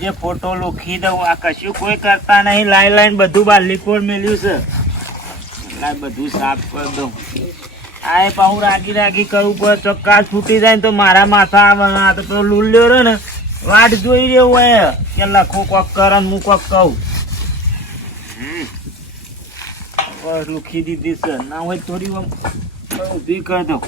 જે ફોટો લોખી દઉં. આ કશું કોઈ કરતા નહીં. લાઈન બધું બાર લીકોડ મેલ્યું છે. બધું સાફ કરી દઉં. આ પાછું રાગી કરવું પડે. ચોક્કાસ ફૂટી જાય ને તો મારા માથા આવે. તો પેલો લુલ્યો રહ્યો ને વાટ જોઈ રહ્યો હોય કે લખો કોક કરે હું કોક કહું. લુખી દીધી છે. ના હોય થોડી ઊભી કરી દઉં.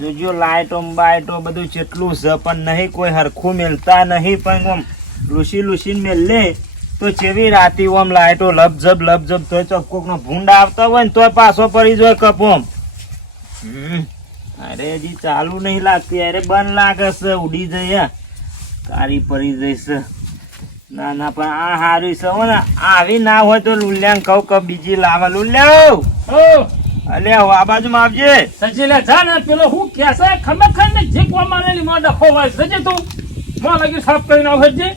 જોજો લાઈટો બાઈટો બધું જેટલું છે પણ નહીં કોઈ હરખું મેલતા નહીં. પણ આમ લૂસીને મેલે તો ચેવી રાતી આમ લાઈટો લપઝબ તો ચોક્કોક નો ભૂંડ આવતા હોય ને તોય પાછો પડી જાય કપોમ. અરે હજી ચાલુ નહીં લાગતી. અરે બંધ લાગે છે. ઉડી જાય કારી પડી જઈશ. ના પણ આ હારી છે ને. આવી ના હોય તો લુલ્યાને કહું કે બીજી લાવા. લુલ્યા અલે આ બાજુ માં આવજે. સજીલે જા ને પેલો હું કે છે ખમેખર ને જીકવા મારેલી માં ડખો હોય સજે તું માં લાગી સાફ કરીને આવજે.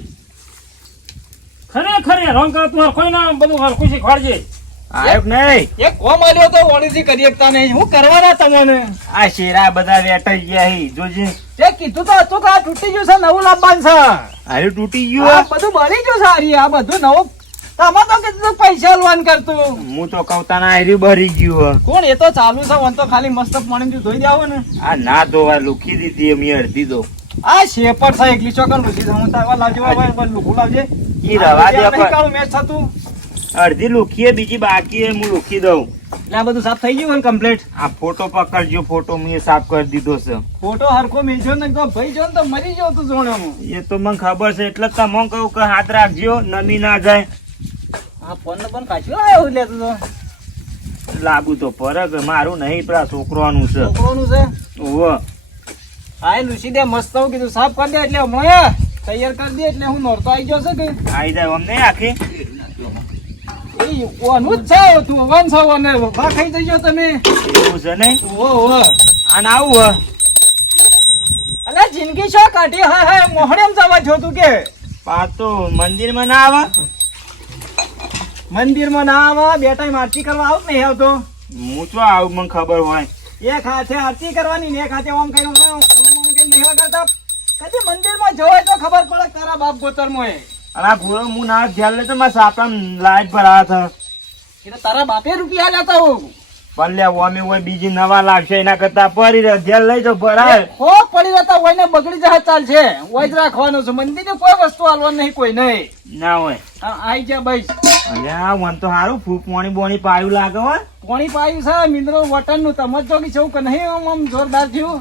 ખરેખર રોંગ કર તું કોઈ ના બધું હર ખુશી ખોળજે. આયો નહીં એક કોમ આલ્યો તો વણીજી કરી એકતા નહીં. હું કરવાના તમને આ શેરા બધા વેટાઈ ગયા હી જોજે. તે કીધું તો હતું કે આ તૂટી ગયું છે, નવું લાવવાનું છે. આરે તૂટી આ ગયું. બધું બળી ગયું સારી. આ બધું નવું તમે તો કીધું પૈસા આલવાનું કરતું. હું તો કહું તાના આયરી ભરી ગયું. કોણ એ તો ચાલુ છે. વન તો ખાલી મસ્ત પાણી ધોઈ દેવો ને. આ ના ધોવા લુખી દીધી એમ અડધી દો. આ શેપર છે એકલી ચોકન લુસી છે. હું તારવા લાવજો પણ લુખું લાવજે. ઈ રવા દે પણ. કાળું મેચ થતું અડધી લુખીએ બીજી બાકી હું લુખી દઉં. એટલે આ બધું સાફ થઈ ગયું ને કમ્પ્લીટ. આ ફોટો પકડજો. ફોટો મેં સાફ કરી દીધો છે. ફોટો હરખો મેજો ને તો ભાઈ જો ને તો મરી જાવ તું જોણે. એ તો મને ખબર છે એટલે તમને કહું કે હાથ રાખજો નમી ના જાય. આ ફોન પણ કાચું આવ્યો એટલે તું તો લાબુ તો પરગ મારું નહીં પેલા છોકરાનું છે. છોકરોનું છે. ઓહો આ લુસી દે મસ્ત હું કીધું સાફ કરી દે એટલે હમણાં તૈયાર કરી દે એટલે હું નોરતો આવી ગયો છે કે આઈ જાય અમને આખી. એ ઓનું જ છે તું વન છો ને ભા ખાઈ જજો તમે. એવું છે નહીં. ઓહો અને આવું અલે જિંદગી શો કાઢી. હા મોહણેમ જવા જો તું કે પાછ તો મંદિરમાં ના આવે. મંદિરમાં ના આવે. બે ટાઈમ આરતી કરવા આવું નહીં આવતો. હું તો આવું મને ખબર હોય. એક હાથે આરતી કરવાની ને એક હાથે ઓમ કઈ નહીં કરતા. કદી મંદિરમાં જવાય તો ખબર પડે તારા બાપ ગોતરમાં એ. અને આ ઘોડો હું ના ધ્યાન લેતો મારા સાપડા લાઈટ પર આવ્યા હતા. એટલે તારા બાપે રૂપિયા લેતા હોઉં. ભલે ઓમી હોય બીજી નવા લાગશે એના કરતા પરી રહે ધ્યાન લઈ જાવ ભરાય. હો પડી જતા હોય ને બગડી જાય ચાલશે. હોય જ રાખવાનું છે. મંદિર કોઈ વસ્તુ હાલવાનું નહીં કોઈ નહીં. ના હોય. આઈ જા ભાઈ. અને આ વન તો સારું ફૂક પોણી બોણી પાયું લાગે હોય. પાણી પાયું છે મિનરલ વોટર નું. તમે જો કે છે કે નહીં આમ જોરદાર થયું.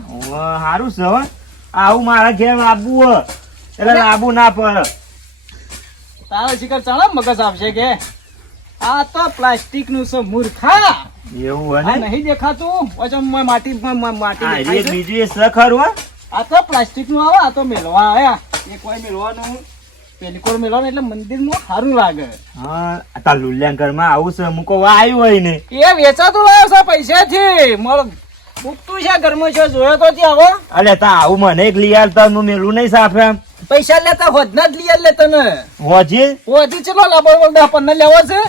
સારું છે હો. આવું મારા ઘેર લાવવું હોય એટલે લાવવું ના પડે. તારા શિખર ચણા મગજ આવશે કે આ તો પ્લાસ્ટિક નું છે મૂર્ખા. એવું હોય આ ને. નહીં દેખાતું. પછી માટી દેખાય છે. બીજું એ સખર હોય. આ તો પ્લાસ્ટિક નું આવે. આ તો મેળવા આયા. એ કોઈ મેળવાનું પેલીકોર મેળવાનું એટલે મંદિર નું સારું લાગે. હા તા લુલ્યા ઘરમાં આવું છે મૂકો આવ્યું હોય ને. એ વેચાતું લાવ્યો છે પૈસા થી. મળ ઉગતું છે ઘરમાં છે જોયો તો ત્યાં આવો. અલે તા આવું મને એક લઈ આવતા હું મેલું નહીં સાફે. પૈસા લેતા હોદના જ લઈ લે તમે. હોજી હોજી ચલો લાવો 10-15 લેવો છે.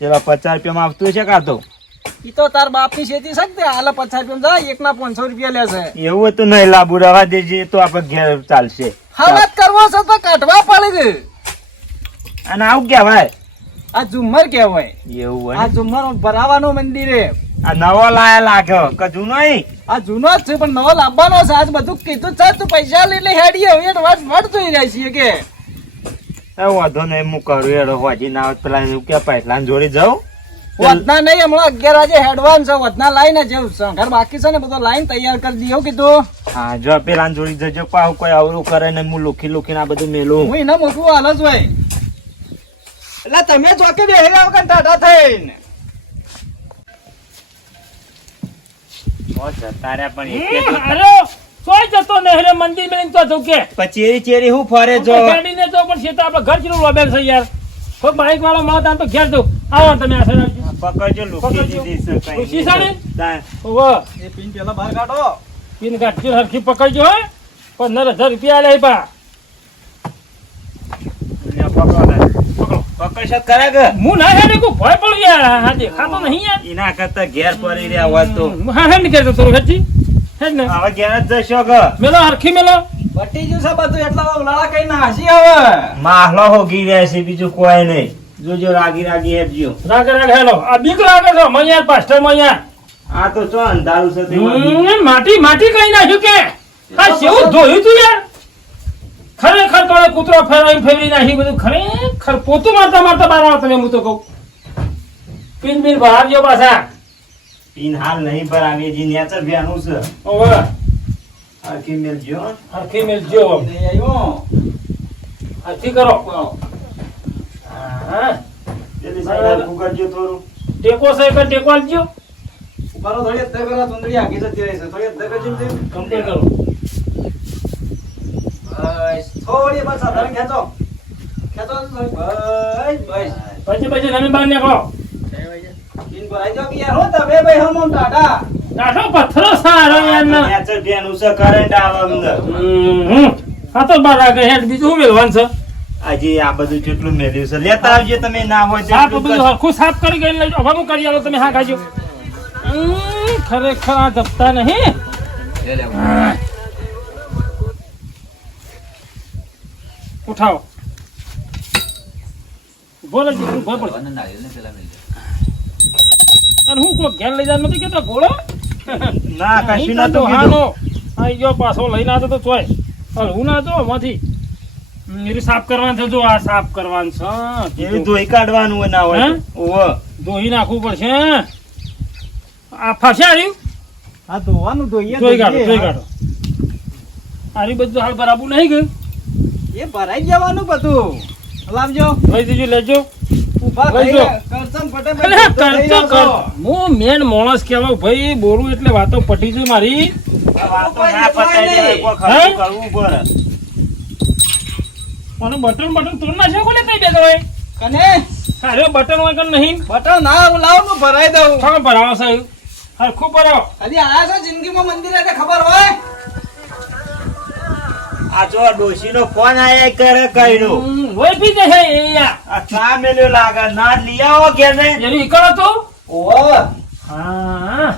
ચલો 50 રૂપિયામાં આવતું છે કાં તો. ઈ તો તાર બાપ ની શેતી છે ને હાલ 50 રૂપિયા જાય. એકના 500 રૂપિયા લેશે. એવું તો નહીં લાબુ રવા દેજે તો આપણે ઘેર ચાલશે. હાલત કરવો છે તો કાઢવા પડે. અને આવું કહેવાય. આ ઝુમ્મર કહેવાય. એવું હોય આ ને. ઝુમ્મર ભરાવાનો મંદિર. આ નવો લાયા લાગે કે જૂનો નહીં. આ જૂનો જ છે પણ નવો લાવવાનો છે. આજ બધું કીધું છે તું પૈસા લઈ લે હેડીએ. હવે વાત જોઈ રહ્યા છીએ કે વાંધો નહીં હું કરું હેડો હોજી ના પેલા એવું કે પાઇટલાન જોડી જાઉં. વધના નહીં હમણાં 11 વાગે હેડવાન છે. વધના લાઈને જેવું ઘર બાકી છે ને બધો લાઈન તૈયાર કરી દીધો કીધું. હા જો પેલા જોડી જજો પાછું કોઈ અવરું કરે ને હું લુખી આ બધું મેલું. હું એને મોકલું હાલ જ હોય. એટલે તમે ચોકી બેહી આવો કે ટાટા થઈને. જતો ને હેરે મંદિર મેં તો જવું કે ચેરી હું ફરે જો ગાડીને તો પણ છે તો આપણે ઘર જેવું લોબેલ છે યાર. કોઈ બાઈક વાળો મળે તો ઘેર દઉં. આવો તમે આ સાઈડ પકડજો લુખી દીધી છે લુખી સાડી? તાન. ઓહો એ પિન પેલા બહાર કાઢો. પિન કાઢજો હરખી પકડજો હો. 15,000 રૂપિયા લે પા. પકડ કરે કે હું ના હેડે કો ભય પડું યાર. હા દેખાતો નહીં યાર. એના કરતા ઘેર પડી રહ્યા હોત તો હા હેડ નીકળતો તો હજી હે જ ને હવે ઘેર જ જશો કે મેલો હરખી મેલો પટી ગયું છે બધું એટલા ઉલાળા કઈ ના હાસી હવે માહલો હોગી રહ્યા છે બીજું કોઈ નહીં જોજો રાગી રાગી હેડજો રાગે રાગે હેલો આ બીક લાગે છે મૈયા પાસ્ટર મૈયા આ તો ચો અંધારું છે તે માટી માટી કઈ નાખ્યું કે આ કેવું ધોયું તું યાર ખરેખર તો કૂતરો ફેરવી નાખી બધું ખરેખર પોતું મારતા મારતા બાર આવો તમે હું તો કહું પિન બિન ભરાવજો પાછા પીન હાલ નહીં ભરાવી જી નેચર બેનું છે ઓવે આખી મેલજો હરખી મેલજો લઈ આવ્યો હરખી કરો હા પેલી સાઈડ ફૂગરજો થોડું ટેકો છે કે ટેકો આલજો ઉભારો થોડી અધર કરો સુંદરી આગી જતી રહી છે થોડી અધર કરજો ને કમ્પ્લીટ કરો બસ થોડી બસ સાધારણ ખેંચો ખેંચો થોડી બસ બસ પછી તમે બહાર નીકળો પિન ભરાઈ જાઓ કે યાર હો તમે ભાઈ હમ ટાટા કાઢો પથ્થરો સારો યાર ના નેચર બેનું છે કરંટ આવે અંદર હા તો બાર વાગે હેડ બીજું શું મેળવાનું છે આજે આ બધું જેટલું મેલ્યું છે લેતા આવજો તમે ના હોય સાફ તેટલું બધું હરખું સાફ કરી ગઈ લઈ હવે હું કરી આલો તમે હા ખાજો ખરેખર આ જપતા નહીં ઉઠાવો બોલો બોલ અને હું કોઈ ઘેર લઈ જાય નથી કેતો ઘોડો ના કશું ના તો હાનો આઈ ગયો પાછો લઈને આવતો તો ચોય હું ના તો માંથી એરી સાફ કરવાનું છે જો આ સાફ કરવાનું છે એવી ધોઈ કાઢવાનું હોય ના હોય તો. ઓહો ધોઈ નાખવું પડશે આ ફાશે આવ્યું હા ધોવાનું ધોઈએ ધોઈ કાઢો આરી બધું હાલ બરાબર નહીં ગયું એ ભરાઈ જવાનું બધું લાવજો લઈ દેજો લેજો ઉભા લઈ થઈ જો. કરસન ફટે અરે કરતો કર હું મેન માણસ કહેવાય ભાઈ બોલું એટલે વાતો પટી ગઈ મારી આ વાતો ના પતાઈ દેવાય, કોઈ ખર્ચું કરવું પડે. મને બટન તોડ નાખ્યો કોને કઈ દેતો હોય કને અરે બટન વગર નહીં બટન ના લાવ હું ભરાઈ દઉં થોડો ભરાવો સાહેબ હરખું ભરાવો હજી આયા છો જિંદગીમાં મંદિરે એટલે ખબર હોય આ જો ડોશીનો ફોન આયા કરે કઈનો હોય બી જશે એ યાર આ ચા મેલ્યો લાગે ના લઈ આવો ઘેર ને એનું ઈકડો તો ઓહો હા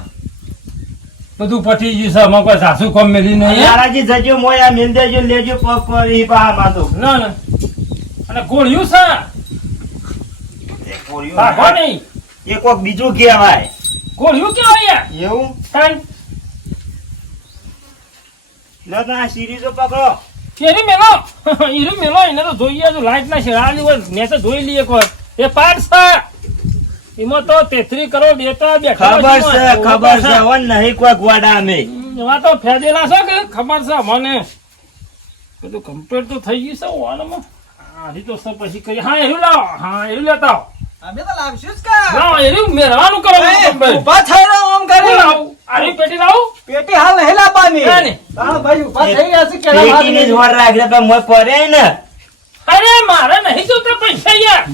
બધું પટી ગયું છે અમે કોઈ સાસુ કોમ મેલી નહીં હે? તારાજી જજો મોયા મિલ દેજો લેજો પગ પર ઈ પા માતો ના ના અને ગોળ્યું છે એ કોળિયો ભાગો નહીં એ કોક બીજું કહેવાય ગોળ્યું કેવાય યાર એવું તાન લો તો આ સિરીઝો પકડો કેરી મેલો એને તો જોઈએ જો લાઈટ ના શેરાલી હોય ને તો જોઈ લઈએ કોઈ એ પાઠ છે એમાં તો 33 કરોડ દેતા બેઠા ખબર છે વન નહીં કોઈ ગોડા અમે એમાં તો ફેદેલા છે કે ખબર છે મને બધું કમ્પ્લીટ તો થઈ ગયું છે વાનમાં આથી તો સબ પછી કરી હા એરું લાવો હા એરું લેતા આવો અમે તો લાવશું જ કા લાવો એરું મેળવાનું કરો એ, ઊભા થઈ રહો આમ કરી લાવો આરી પેટી લાવો પેટી હાલ નહીં લાવવાની ના ને. તારો ભાઈ ઊભા થઈ ગયા છે કેળા પેટીની જ વાર રાખજે પણ મોય પડે ને અરે મારે નહીં જોતા પૈસા યાર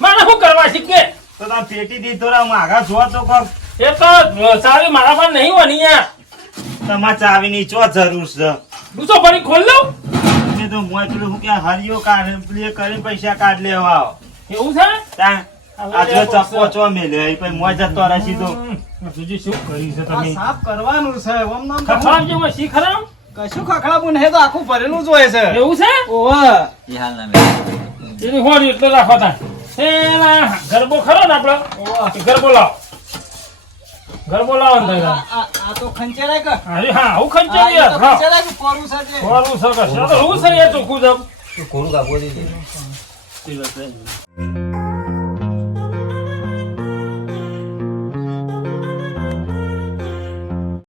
મારે શું કરવા શીખે તો તમે પેટી દીધો રા માગા છો તો કોક એ તો સારી મારા પર નહીં હોની યાર તમાર ચાવીની ચો જરૂર છે દૂસો ભરી ખોલ લઉં મેં તો મોય પેલું શું કે હરિયો કાઢ પ્લે કરી પૈસા કાઢ લેવા આવો એવું છે તા આ જો ચપ્પો ચો મેલે પછી મોય જતો રહે સીધો બીજું શું કરી છે આ તમે સાફ કરવાનું છે ઓમ નામ ખખડાવ જેમાં શીખરામ કશું ખખડાવું નહીં તો આખું ભરેલું જ હોય છે એવું છે ઓહો એની હોરી એટલે રાખો તા એલા ગરબો ખરો ને આપણો ગરબો લાવો ગરબો લાવો ને તારે. આ તો ખંચેરાય કે અરે હા હું ખંચે આ યાર તો હા ખંચેરાય કે પોરું છે જે. વારું સરસ આ તો હું છે યાર ચોખ્ખું જબ કોરું કાપો દીધી